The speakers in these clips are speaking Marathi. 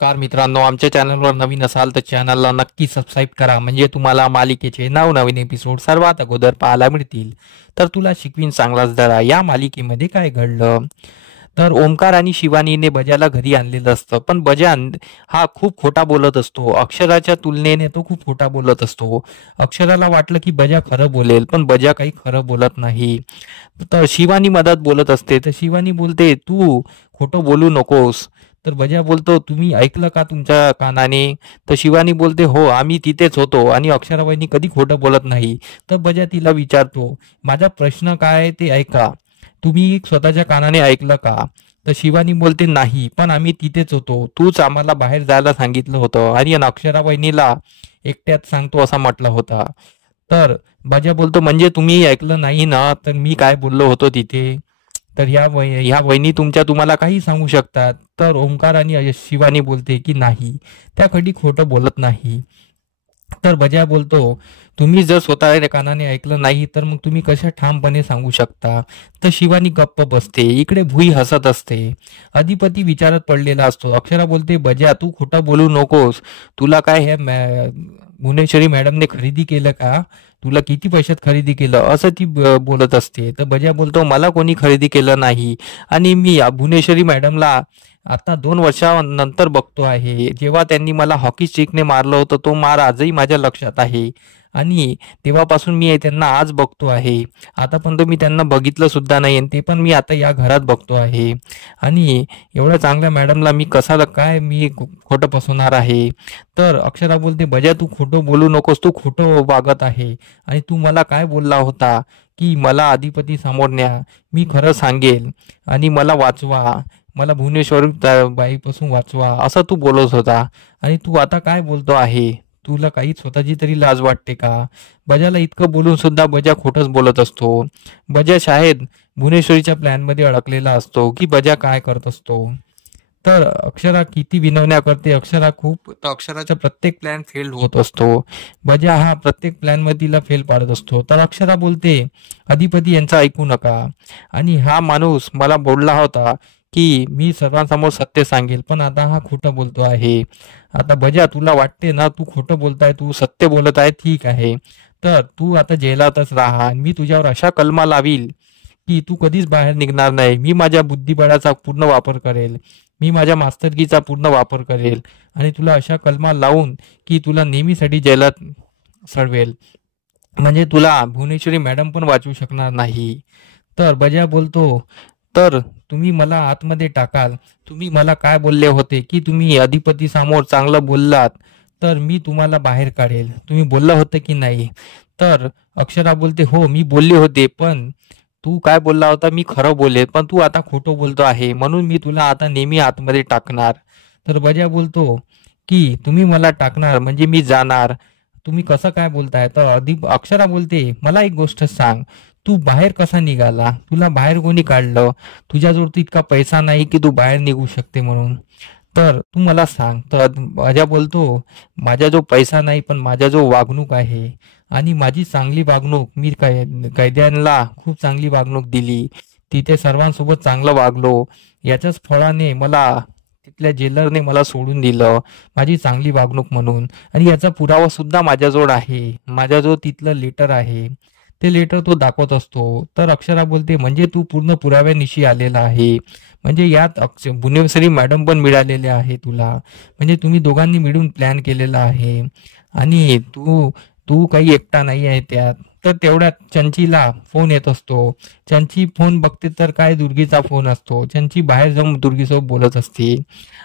कार मित्रांनो, आमच्या चॅनलवर नवीन असाल तर चॅनलला नक्की सबस्क्राईब करा, म्हणजे तुम्हाला मालिकेचे नवनवीन एपिसोड सर्वात अगोदर पाहायला मिळतील. तर तुला शिकवीन चांगलाच धडा या मालिकेमध्ये काय घडलं. तर ओमकार आणि शिवानीने बजाला घरी आणलेलं असतं, पण बजान हा खूप खोटा बोलत असतो. अक्षराच्या तुलनेने तो खूप खोटा बोलत असतो. अक्षराला वाटलं की बजा खरं बोलेल, पण बजा काही खरं बोलत नाही. तर शिवानी मदत बोलत असते, तर शिवानी बोलते तू खोटं बोलू नकोस. तर बजा बोलतो तुम्ही ऐकलं का तुमच्या कानाने. तर शिवानी बोलते हो, आम्ही तिथेच होतो आणि अक्षराबाईंनी कधी खोटं बोलत नाही. तर बजा तिला विचारतो माझा प्रश्न काय आहे ते ऐका, तुम्ही स्वतःच्या कानाने ऐकलं का. तर शिवानी बोलते नाही, पण आम्ही तिथेच होतो, तूच आम्हाला बाहेर जायला सांगितलं होतं आणि अक्षराबाईंनीला एकट्यात सांगतो असा म्हटलं होता. तर बजा बोलतो म्हणजे तुम्ही ऐकलं नाही ना, तर मी काय बोललो होतो तिथे. तर ह्या वहिनी तुम्हाला काही सांगू शकतात. तर ओंकार आणि शिवानी बोलते की नाही, त्या कधी खोटं बोलत नाही. तर बजा बोलतो तुम्ही जर स्वतः कानाने ऐकलं नाही तर मग तुम्ही कशा ठामपणे सांगू शकता. तर शिवानी गप्प बसते. इकडे भुई हसत असते. अधिपती विचारात पडलेला असतो. अक्षरा बोलते बजा तू खोटं बोलू नकोस. तुला काय भुवनेश्वरी मॅडमने खरेदी केलं का, तुला किती पैशात खरेदी केलं असं ती बोलत असते. तर बजा बोलतो मला कोणी खरेदी केलं नाही आणि मी भुवनेश्वरी मॅडमला आता 2 वर्षानंतर बघतो आहे. जेव्हा त्यांनी मला हॉकी स्टिकने मारलं होतं तो मार आजही माझ्या लक्षात आहे आणि तेव्हापासून मी त्यांना आज बघतो आहे. आतापर्यंत मी त्यांना बघितलं सुद्धा नाही आणि ते पण मी आता या घरात बघतो आहे आणि एवढ्या चांगल्या मॅडमला मी कसाला काय मी खोटं फसवणार आहे. तर अक्षरा बोलते बजा तू खोटं बोलू नकोस, तू खोटं वागत आहे आणि तू मला काय बोलला होता की मला अधिपती समोर न्या, मी खरं सांगेल आणि मला वाचवा, मला भुवनेश्वर बाईपासून वाचवा असं तू बोलत होता आणि तू आता काय बोलतो आहे. तुला काही स्वतःची तरी लाज वाटते का. बजाला इतकं बोलून सुद्धा बजा खोटच बोलत असतो. बजा शाळेत भुवनेश्वरीच्या प्लॅनमध्ये अडकलेला असतो की बजा काय करत असतो. तर अक्षरा किती विनवण्या करते, तर अक्षराचा प्रत्येक प्लॅन फेल होत असतो. बजा हा प्रत्येक प्लॅन मध्ये तिला फेल पाडत असतो. तर अक्षरा बोलते अधिपती यांचा ऐकू नका आणि हा माणूस मला बोलला होता की मी सर्वांसमोर सत्य सांगेल, पण आता हा खोटं बोलतो आहे. आता बजा तुला वाटते ना तू खोटं बोलताय, तू सत्य बोलत आहे ठीक आहे, तर तू आता जेलातच राहा. मी तुझ्यावर अशा कलमा लावील की तू कधीच बाहेर निघणार नाही. मी माझ्या बुद्धिबळाचा पूर्ण वापर करेल, मी माझ्या मास्तरकीचा पूर्ण वापर करेल आणि तुला अशा कलमा लावून की तुला नेहमीसाठी जेलात सडवेल, म्हणजे तुला भुवनेश्वरी मॅडम पण वाचवू शकणार नाही. तर बजा बोलतो तर तुम्ही मला आतमध्ये टाकाल. तुम्ही मला काय बोलले होते की तुम्ही अधिपती समोर चांगलं बोललात तर मी तुम्हाला बाहेर काढेल, तुम्ही बोलला होतं की नाही. तर अक्षरा बोलते हो मी बोलले होते, पण तू काय बोलला होता मी खरं बोलेल, पण तू आता खोटं बोलतो आहे म्हणून मी तुला आता नेहमी आतमध्ये टाकणार. तर बजा बोलतो की तुम्ही मला टाकणार म्हणजे मी जाणार, तुम्ही कसं काय बोलताय. तर अक्षरा बोलते मला एक गोष्ट सांग, तू बाहेर कसा निघाला, तुला बाहेर कोणी काढलं, तुझ्याजवळ तर इतका पैसा नाही की तू बाहेर निघू शकते म्हणून, तर तू मला सांग. तर माझ्या बोलतो माझा जो पैसा नाही पण माझा जो वागणूक आहे आणि माझी चांगली वागणूक, मी कैद्यांना खूप चांगली वागणूक दिली, तिथे सर्वांसोबत चांगलं वागलो, याच्याच फळाने मला तिथल्या जेलरने मला सोडून दिलं माझी चांगली वागणूक म्हणून. आणि याचा पुरावा सुद्धा माझ्याजवळ आहे, माझ्याजवळ तिथलं लेटर आहे, ते लेटर तो दाखवत असतो. तर अक्षरा बोलते म्हणजे तू पूर्ण पुराव्यानिशी आलेला आहे, म्हणजे यात भुवनेश्वरी मॅडम पण मिळालेले आहे तुला, म्हणजे तुम्ही दोघांनी मिळून प्लॅन केलेला आहे आणि तू तू काही एकटा नाही आहे त्यात. तर तेवढ्यात चंचीला फोन येत असतो. चंची फोन बघते तर काय दुर्गीचा फोन असतो. चंची बाहेर जाऊन दुर्गीसोबत बोलत असते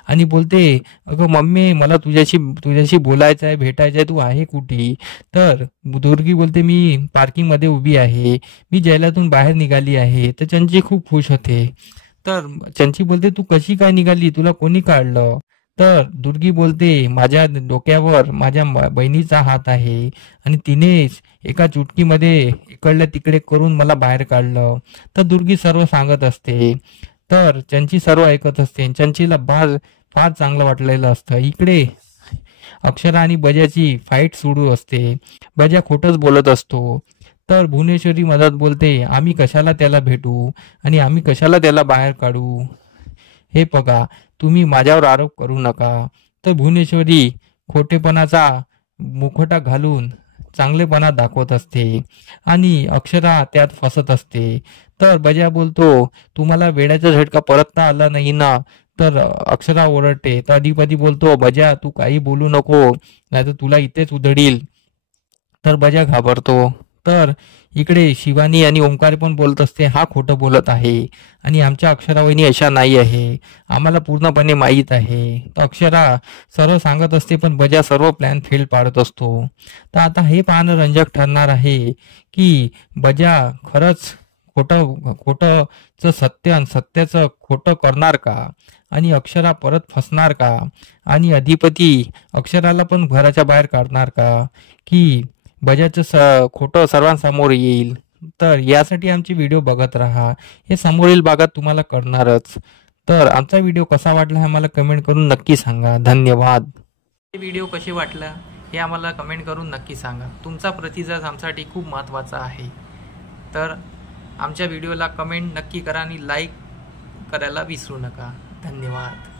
आणि बोलते अगं मम्मी मला तुझ्याशी तुझ्याशी बोलायचं आहे, भेटायचं आहे, तू आहे कुठे. तर दुर्गी बोलते मी पार्किंग मध्ये उभी आहे, मी जैलातून बाहेर निघाली आहे. तर चंची खूप खुश होते. तर चंची बोलते तू कशी काय निघाली, तुला कोणी काढलं. तर दुर्गी बोलते माझ्या डोक्यावर माझ्या बहिणीचा हात आहे आणि तिनेच एका चुटकीमध्ये इकडल्या तिकडे करून मला बाहेर काढलं. तर दुर्गी सर्व सांगत असते. तर चंची सर्व ऐकत असते. चंचीला फार फार चांगलं वाटलेलं असतं. इकडे अक्षरा आणि बजाची फाईट सुरू असते. बजा खोटच बोलत असतो. तर भुवनेश्वरी मदत बोलते आम्ही कशाला त्याला भेटू आणि आम्ही कशाला त्याला बाहेर काढू. हे बघा, तुम्ही माझ्यावर आरोप करू नका. तर भुवनेश्वरी खोटेपणाचा मुखवटा घालून चांगलेपणा दाखवत असते आणि अक्षरा त्यात फसत असते. तर बजा बोलतो, तुम्हाला वेड्याचा झटका परतता आला नाही ना? तर अक्षरा ओरडते. तर अधिपती बोलतो, बजा तू काही बोलू नको, नाहीतर तुला इथेच उधळील. तर बजा घाबरतो. तर इकडे शिवानी आणि ओंकार पण बोलत असते, हा खोटं बोलत आहे आणि आमच्या अक्षरा वहिनी अशा नाही आहे, आम्हाला पूर्णपणे माहीत आहे. तर अक्षरा सर्व सांगत असते, पण बजा सर्व प्लॅन फेल पाडत असतो. तर आता हे पाहणं रंजक ठरणार आहे की बजा खरंच खोटंचं सत्य आणि सत्याचं खोटं करणार का, आणि अक्षरा परत फसणार का, आणि अधिपती अक्षराला पण घराच्या बाहेर काढणार का, की बजाजचं खोटं सर्वांसमोर येईल. तर यासाठी आमची व्हिडिओ बघत राहा, हे समोरील भागात तुम्हाला कळणारच. तर आमचा व्हिडिओ कसा वाटला हे आम्हाला कमेंट करून नक्की सांगा. धन्यवाद. हे व्हिडिओ कसे वाटला हे आम्हाला कमेंट करून नक्की सांगा. तुमचा प्रतिसाद आमच्यासाठी खूप महत्त्वाचा आहे. तर आमच्या व्हिडिओला कमेंट नक्की करा आणि लाईक करायला विसरू नका. धन्यवाद.